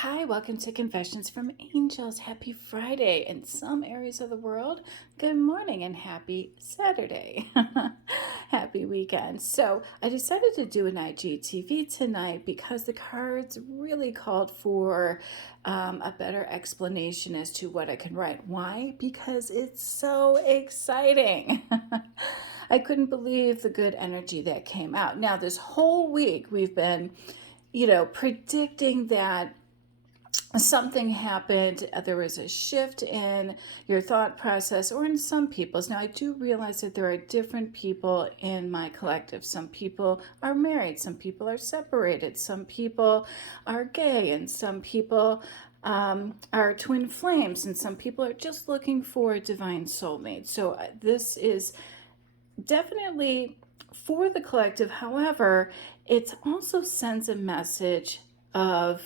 Hi, welcome to Confessions from Angels. Happy Friday. In some areas of the world, good morning and happy Saturday. Happy weekend. So, I decided to do an IGTV tonight because the cards really called for a better explanation as to what I can write. Why? Because it's so exciting. I couldn't believe the good energy that came out. Now, this whole week, we've been predicting that something happened, there was a shift in your thought process or in some people's. Now, I do realize that there are different people in my collective. Some people are married, some people are separated, some people are gay, and some people are twin flames, and some people are just looking for a divine soulmate. So, this is definitely for the collective. However, it also sends a message of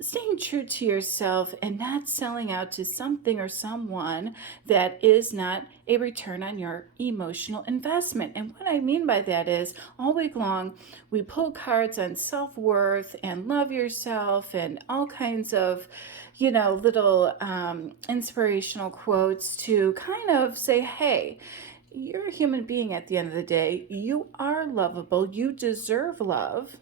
staying true to yourself and not selling out to something or someone that is not a return on your emotional investment. And what I mean by that is all week long, we pull cards on self-worth and love yourself and all kinds of, little inspirational quotes to kind of say, hey, you're a human being at the end of the day. You are lovable. You deserve love.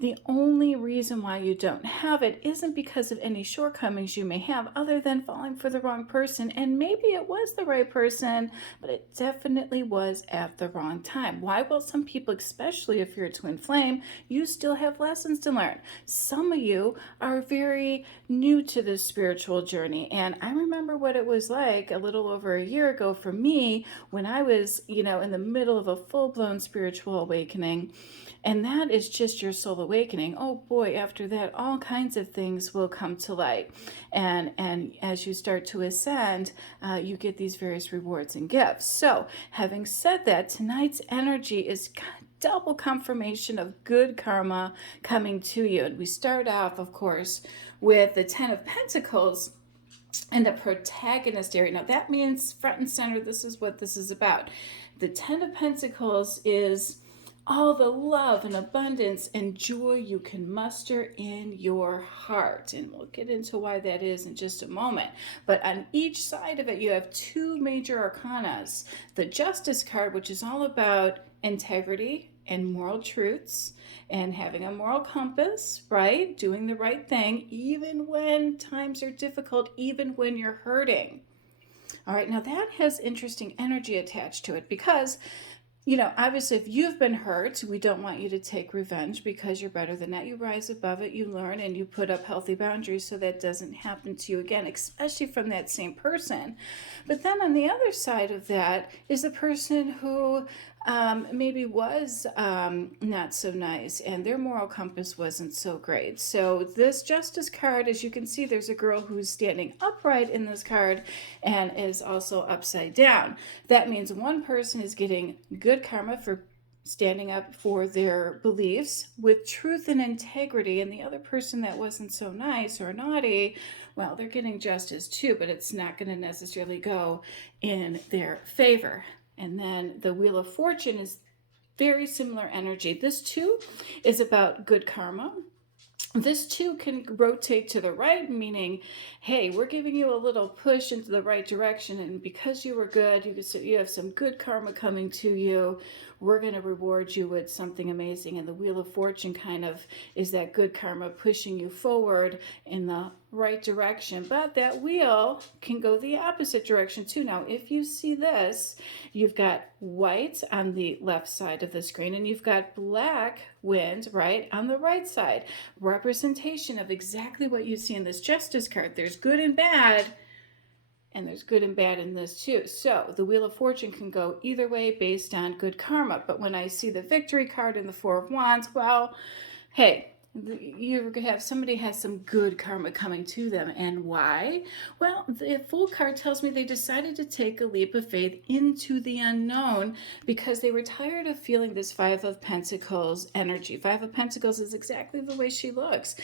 The only reason why you don't have it isn't because of any shortcomings you may have other than falling for the wrong person. And maybe it was the right person, but it definitely was at the wrong time. Why? Well, some people, especially if you're a twin flame, you still have lessons to learn. Some of you are very new to this spiritual journey. And I remember what it was like a little over a year ago for me when I was, in the middle of a full-blown spiritual awakening. And that is just your soul awakening. Oh boy, after that, all kinds of things will come to light. And as you start to ascend, you get these various rewards and gifts. So, having said that, tonight's energy is double confirmation of good karma coming to you. And we start off, of course, with the Ten of Pentacles and the protagonist area. Now, that means front and center, this is what this is about. The Ten of Pentacles is all the love and abundance and joy you can muster in your heart. And we'll get into why that is in just a moment. But on each side of it, you have two major arcanas. The Justice card, which is all about integrity and moral truths and having a moral compass, right? Doing the right thing, even when times are difficult, even when you're hurting. All right, now that has interesting energy attached to it because obviously, if you've been hurt, we don't want you to take revenge because you're better than that. You rise above it, you learn, and you put up healthy boundaries so that doesn't happen to you again, especially from that same person. But then on the other side of that is the person who maybe was not so nice and their moral compass wasn't so great. So this Justice card, as you can see, there's a girl who's standing upright in this card and is also upside down. That means one person is getting good karma for standing up for their beliefs with truth and integrity, and the other person that wasn't so nice or naughty, well, they're getting justice too, but it's not going to necessarily go in their favor. And then the Wheel of Fortune is very similar energy. This too is about good karma. This too can rotate to the right, meaning, hey, we're giving you a little push into the right direction, and because you were good, you have some good karma coming to you. We're going to reward you with something amazing. And the Wheel of Fortune kind of is that good karma pushing you forward in the right direction. But that wheel can go the opposite direction too. Now, if you see this, you've got white on the left side of the screen and you've got black wind right on the right side. Representation of exactly what you see in this Justice card. There's good and bad, and there's good and bad in this too. So the Wheel of Fortune can go either way based on good karma. But when I see the Victory card and the Four of Wands, well, hey, you have somebody has some good karma coming to them. And why? Well, the Fool card tells me they decided to take a leap of faith into the unknown because they were tired of feeling this Five of Pentacles energy. Five of Pentacles is exactly the way she looks.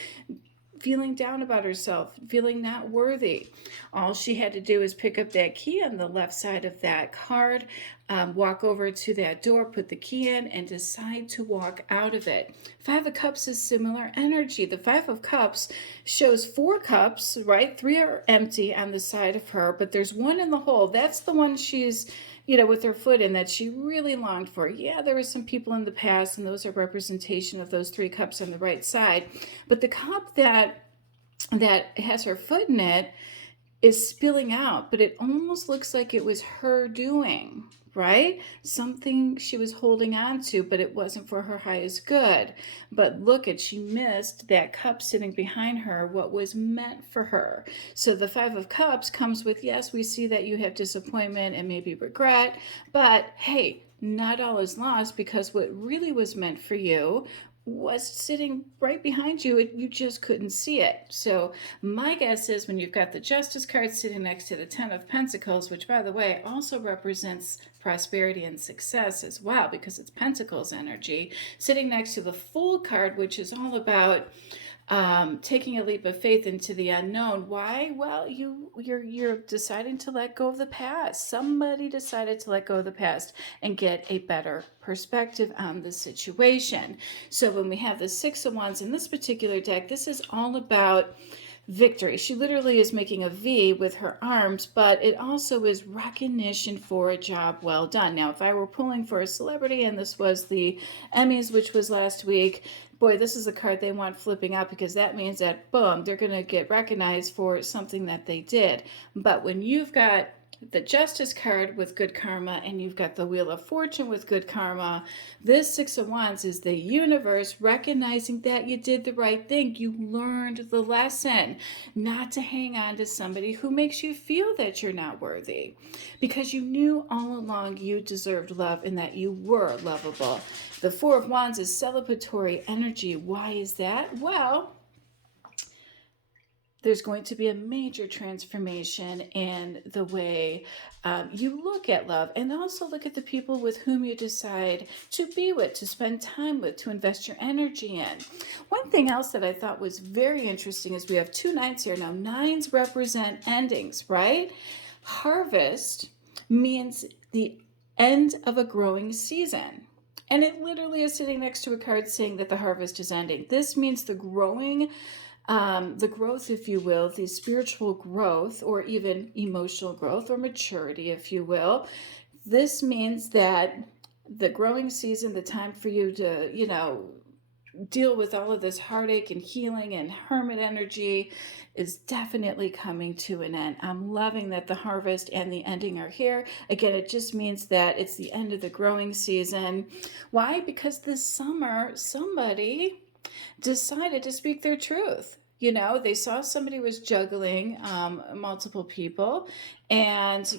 feeling down about herself, feeling not worthy. All she had to do is pick up that key on the left side of that card, walk over to that door, put the key in, and decide to walk out of it. Five of Cups is similar energy. The Five of Cups shows four cups, right? Three are empty on the side of her, but there's one in the hole. That's the one she's, with her foot in, that she really longed for. Yeah, there were some people in the past, and those are representation of those three cups on the right side. But the cup that has her foot in it is spilling out, but it almost looks like it was her doing, right? Something she was holding on to, but it wasn't for her highest good. But look at, she missed that cup sitting behind her, what was meant for her. So the Five of Cups comes with, yes, we see that you have disappointment and maybe regret, but hey, not all is lost, because what really was meant for you was sitting right behind you. You just couldn't see it. So my guess is, when you've got the Justice card sitting next to the Ten of Pentacles, which, by the way, also represents prosperity and success as well, because it's Pentacles energy, sitting next to the Fool card, which is all about taking a leap of faith into the unknown. Why? Well, you're deciding to let go of the past. Somebody decided to let go of the past and get a better perspective on the situation. So when we have the Six of Wands in this particular deck, this is all about victory. She literally is making a V with her arms, but it also is recognition for a job well done. Now, if I were pulling for a celebrity and this was the Emmys, which was last week, boy, this is a card they want flipping out, because that means that, boom, they're going to get recognized for something that they did. But when you've got the Justice card with good karma, and you've got the Wheel of Fortune with good karma, this Six of Wands is the universe recognizing that you did the right thing. You learned the lesson not to hang on to somebody who makes you feel that you're not worthy, because you knew all along you deserved love and that you were lovable. The Four of Wands is celebratory energy. Why is that? Well, there's going to be a major transformation in the way you look at love, and also look at the people with whom you decide to be with, to spend time with, to invest your energy in. One thing else that I thought was very interesting is we have two nines here. Now, nines represent endings, right? Harvest means the end of a growing season. And it literally is sitting next to a card saying that the harvest is ending. This means the growth, if you will, the spiritual growth, or even emotional growth or maturity, if you will. This means that the growing season, the time for you to, deal with all of this heartache and healing and hermit energy, is definitely coming to an end. I'm loving that the harvest and the ending are here. Again, it just means that it's the end of the growing season. Why? Because this summer, somebody decided to speak their truth. They saw somebody was juggling multiple people, and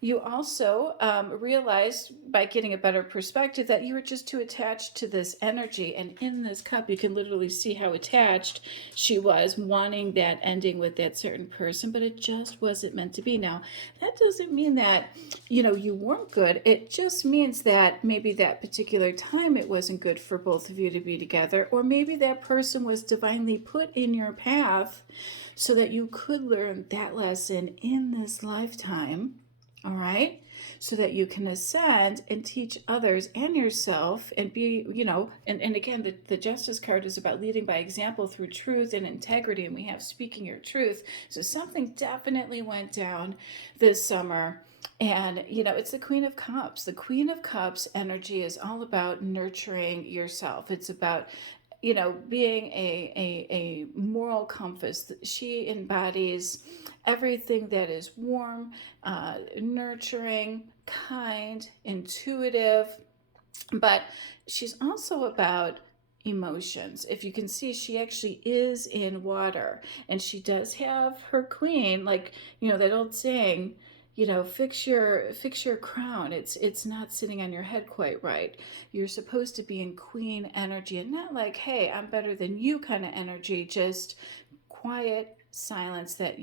you also realized, by getting a better perspective, that you were just too attached to this energy. And in this cup, you can literally see how attached she was, wanting that ending with that certain person, but it just wasn't meant to be. Now, that doesn't mean that you weren't good. It just means that maybe that particular time it wasn't good for both of you to be together, or maybe that person was divinely put in your path so that you could learn that lesson in this lifetime, all right? So that you can ascend and teach others and yourself, and be, and again, the Justice card is about leading by example through truth and integrity, and we have speaking your truth. So something definitely went down this summer. And, it's the Queen of Cups. The Queen of Cups energy is all about nurturing yourself. It's about being a moral compass. She embodies everything that is warm, nurturing, kind, intuitive, but she's also about emotions. If you can see, she actually is in water, and she does have her queen, like, that old saying, fix your crown. It's not sitting on your head quite right. You're supposed to be in queen energy, and not like, hey, I'm better than you kind of energy, just quiet silence that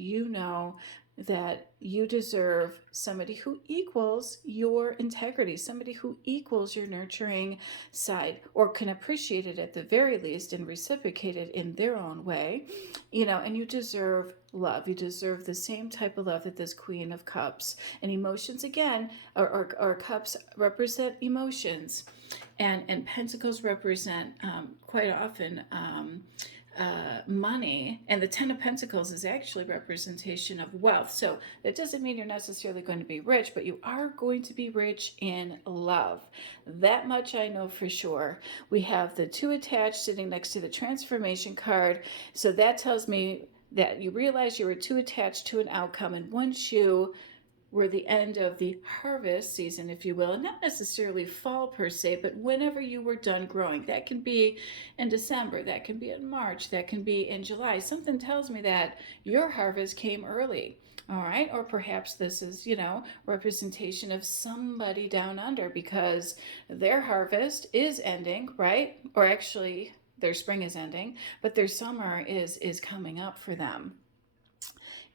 that you deserve somebody who equals your integrity, somebody who equals your nurturing side, or can appreciate it at the very least and reciprocate it in their own way. And you deserve love. You deserve the same type of love that this Queen of Cups and emotions, again, or cups represent emotions, and pentacles represent quite often money, and the Ten of Pentacles is actually representation of wealth. So that doesn't mean you're necessarily going to be rich, but you are going to be rich in love. That much I know for sure. We have the two attached sitting next to the transformation card. So that tells me that you realize you were too attached to an outcome, and once you were the end of the harvest season, if you will, and not necessarily fall per se, but whenever you were done growing. That can be in December, that can be in March, that can be in July. Something tells me that your harvest came early. All right, or perhaps this is, representation of somebody down under because their harvest is ending, right? Or actually, their spring is ending, but their summer is coming up for them.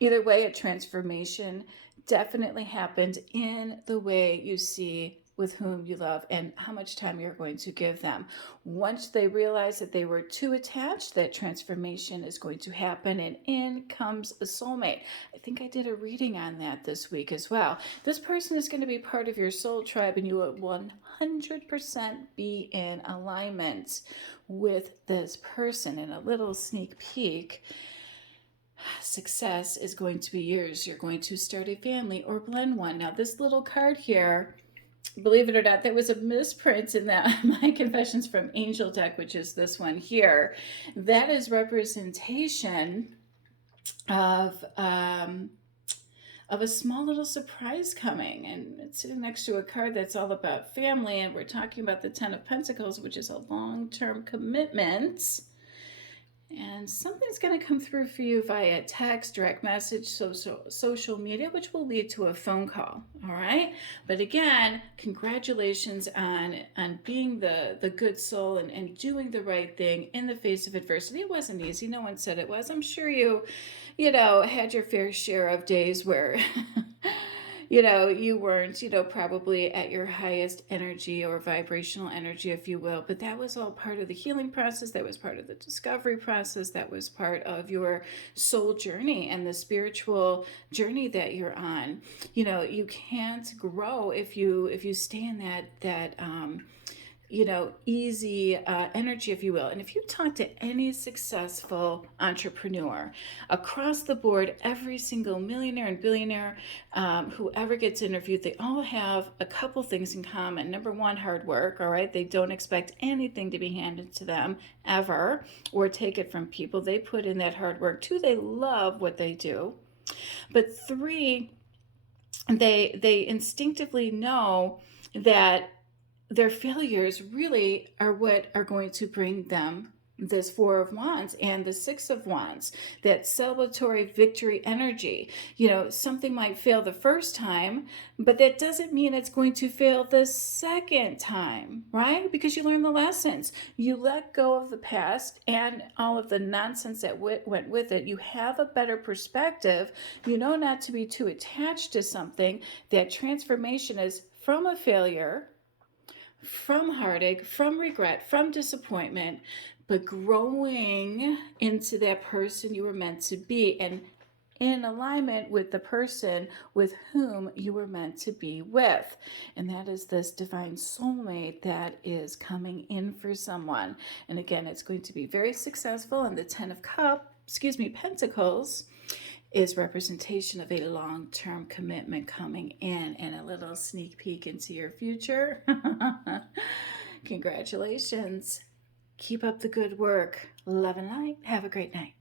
Either way, a transformation definitely happened in the way you see with whom you love and how much time you're going to give them. Once they realize that they were too attached, that transformation is going to happen, and in comes a soulmate. I think I did a reading on that this week as well. This person is going to be part of your soul tribe, and you will 100% be in alignment with this person. And a little sneak peek, success is going to be yours. You're going to start a family or blend one. Now, this little card here, believe it or not, there was a misprint in that my Confessions from Angel deck, which is this one here. That is representation of a small little surprise coming, and it's sitting next to a card that's all about family, and we're talking about the Ten of Pentacles, which is a long-term commitment. And something's going to come through for you via text, direct message, social media, which will lead to a phone call. All right. But again, congratulations on being the good soul and doing the right thing in the face of adversity. It wasn't easy. No one said it was. I'm sure you had your fair share of days where you weren't, probably at your highest energy or vibrational energy, if you will. But that was all part of the healing process. That was part of the discovery process. That was part of your soul journey and the spiritual journey that you're on. You can't grow if you stay in that easy energy, if you will. And if you talk to any successful entrepreneur across the board, every single millionaire and billionaire, whoever gets interviewed, they all have a couple things in common. Number one, hard work. All right. They don't expect anything to be handed to them ever or take it from people. They put in that hard work. Two, they love what they do. But three, they instinctively know that their failures really are what are going to bring them this Four of Wands and the Six of Wands, that celebratory victory energy. Something might fail the first time, but that doesn't mean it's going to fail the second time, right? Because you learn the lessons. You let go of the past and all of the nonsense that went with it. You have a better perspective. You know not to be too attached to something. That transformation is from a failure, from heartache, from regret, from disappointment, but growing into that person you were meant to be and in alignment with the person with whom you were meant to be with. And that is this divine soulmate that is coming in for someone. And again, it's going to be very successful. And the Pentacles is representation of a long-term commitment coming in, and a little sneak peek into your future. Congratulations. Keep up the good work. Love and light. Have a great night.